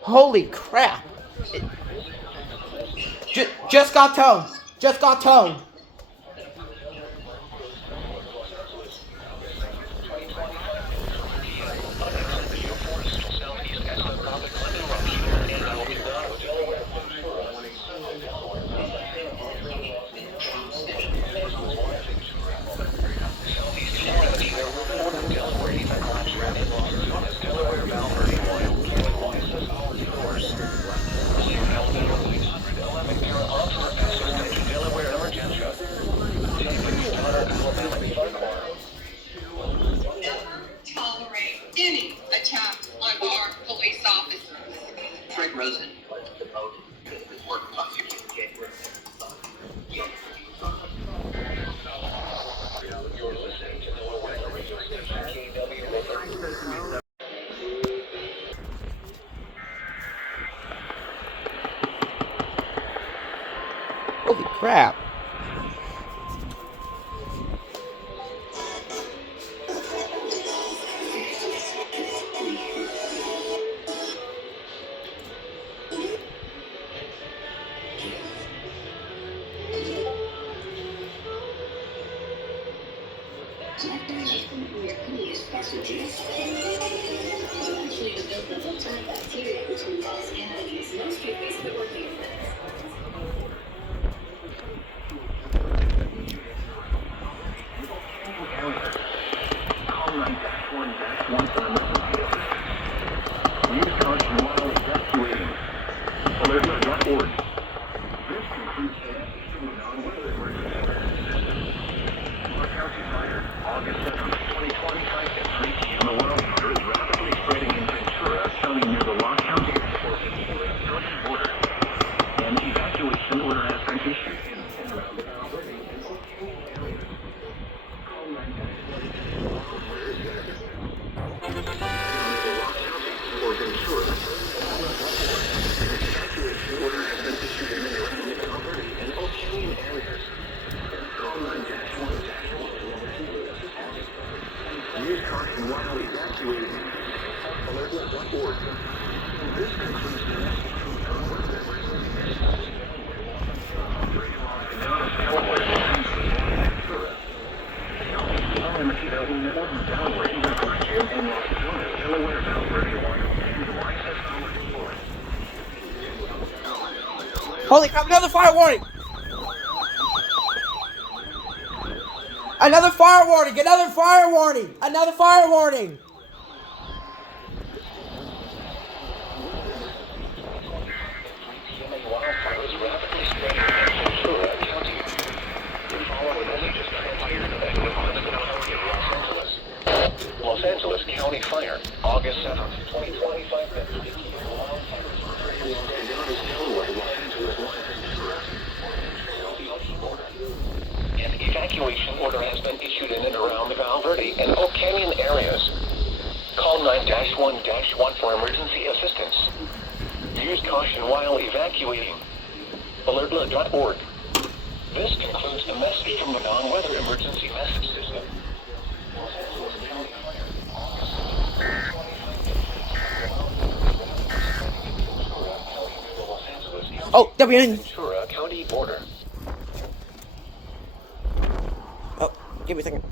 Holy crap! Just got towed. Just got towed. Any attack on our police officers. Frank Rosen was demoted to his work prosecution in January. You're listening to Delaware radio station KW. Holy crap. Passengers. Actually develop a full-time bacteria which can cause cavities. Most treatments that work Holy crap, another fire warning! Another fire warning! Another fire warning! Another fire warning! Los Angeles County Fire, August 7th, 2025. An evacuation order has been issued in and around the Val Verde and Oak Canyon areas. Call 9-1-1 for emergency assistance. Use caution while evacuating. Alertblood.org. This concludes the message from the non-weather emergency message system. Oh, WN. Ventura County border. Oh, give me a second.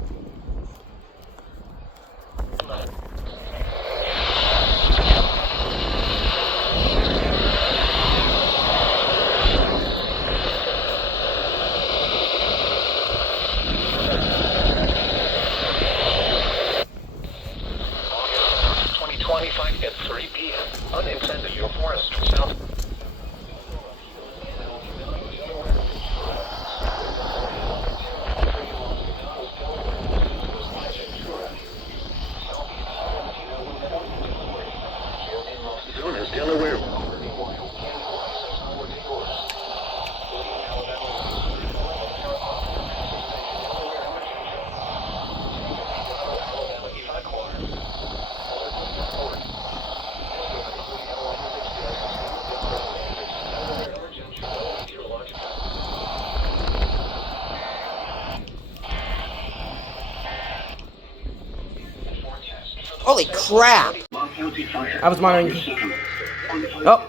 August 2025 at 3 p.m. Unintended your forest south. Delaware. Holy crap! I was monitoring. Oh.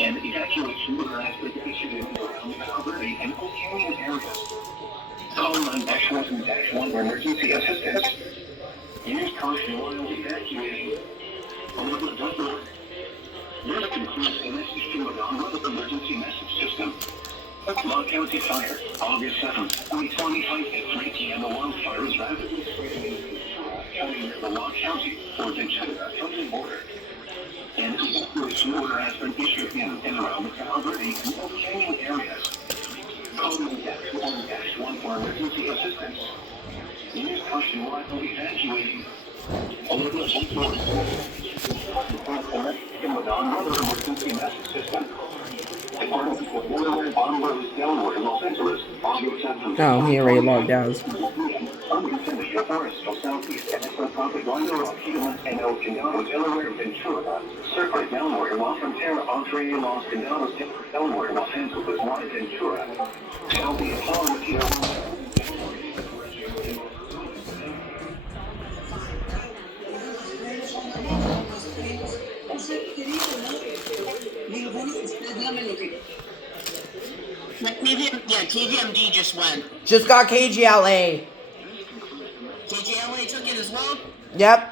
And evacuation order has been issued in around Alberta and Canyon areas. Call 9-1-1 for emergency assistance. Use caution while evacuating. This concludes the message from the non-weather emergency message system. Log County Fire, August 7th, 2025 at 3 p.m. The wildfire is rapidly spreading in Ventura County near the Log County or Ventura County border. An evacuation order has been issued in and around the Alberta and Oak Canyon areas. Call 9-1-1 for emergency assistance. Use caution while evacuating. Alert us in the non-weather emergency message system. Department for Delaware, Bombers, Delaware, Los Angeles, August 7th. Oh, he already logged out. Unintended forestal southeast and subtropic Gondor, Peterman, and El Condado, Delaware, Ventura. Circle Delaware, La Frontera, Entre Los Condados, Delaware, Los Angeles, Juan Ventura. Southeast Palomino. TVMD just went. Just got KGLA. KGLA took it as well? Yep.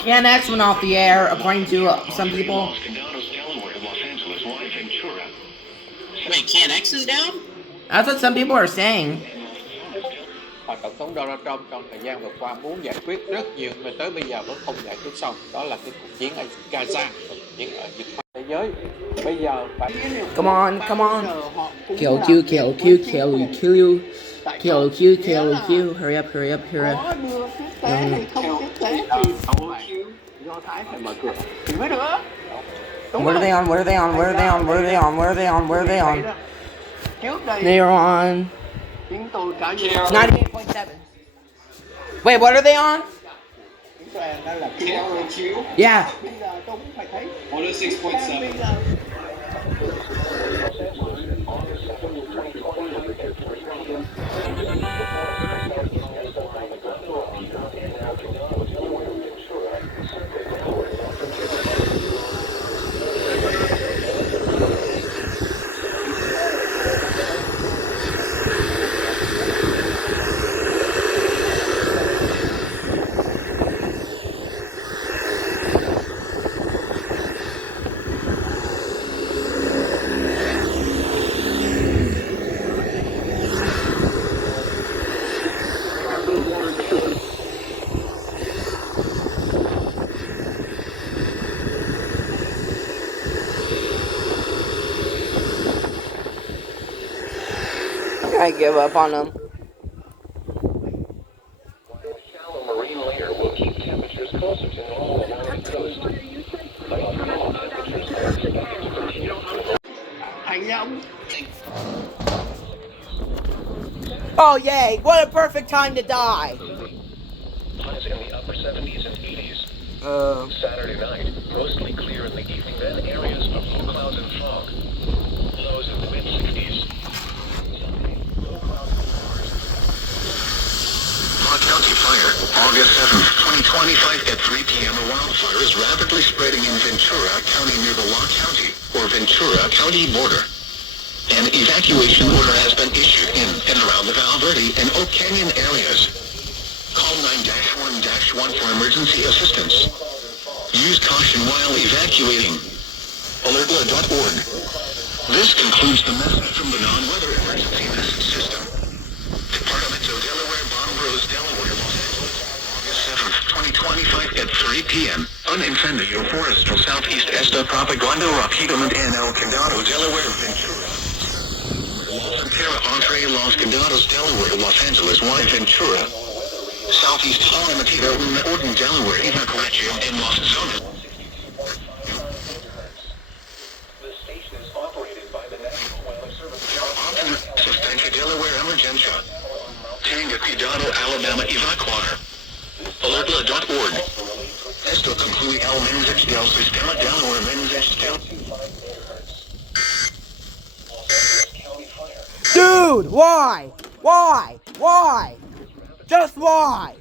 KNX went off the air, according to some people. Wait, KNX is down? That's what some people are saying. Hoạt động thống Donald Trump trong thời gian vừa qua muốn giải quyết rất nhiều mà tới bây giờ vẫn không giải quyết xong. Đó là cái cuộc chiến ở Gaza, cuộc chiến ở dịch bệnh thế giới. Bây giờ phải Come on, come on. Kill Q, kill Q, kill you, kill you. Kill Q, kill Q. Hurry up, hurry up, hurry up. do Thái phải mở cửa thì mới được. What are they on? What are they on? What are they on? What are they on? What are they on? What are they on? Trước đây They are on chúng tôi cả như 98.7. Wait, what are they on? chúng tôi đó là KROQ. Yeah. Bây giờ tôi cũng phải thấy 106.7. I give up on them. Shallow marine layer will keep temperatures closer to normal along the coast. Temperatures are expected to continue. thành ra ông Oh yay! What a perfect time to die. Highs in the upper 70s and 80s. Saturday night, mostly clear in the evening, then areas of low clouds and fog. Lows in the mid-60s. Log County Fire, August 7th, 2025 at 3 p.m. A wildfire is rapidly spreading in Ventura County near the Log County or Ventura County border. An evacuation order has been issued in and around the Val Verde and Oak Canyon areas. Call 9-1-1 for emergency assistance. Use caution while evacuating. Alertla.org. This concludes the message from the non-weather emergency message system. Department of Delaware, Bombros, Delaware, Los Angeles, August 7th, 2025 at 3 p.m. Unincendio Forestal Southeast Esta Propaganda Rapidamente and El Condado, Delaware, Ventura. La Frontera Entre Los Condados, Delaware, Los Angeles, Y Ventura. Southeast Palomino, Orden, Delaware, Evacuation in Los Zonas. The station is operated by the National Weather Service. Suspended Delaware Emergencia. Containing a Cuidado, Alabama evacuar. Alertla.org. Esto concluye el mensaje del sistema de alarma mensaje del... Dude, why? Why? Why? Just why?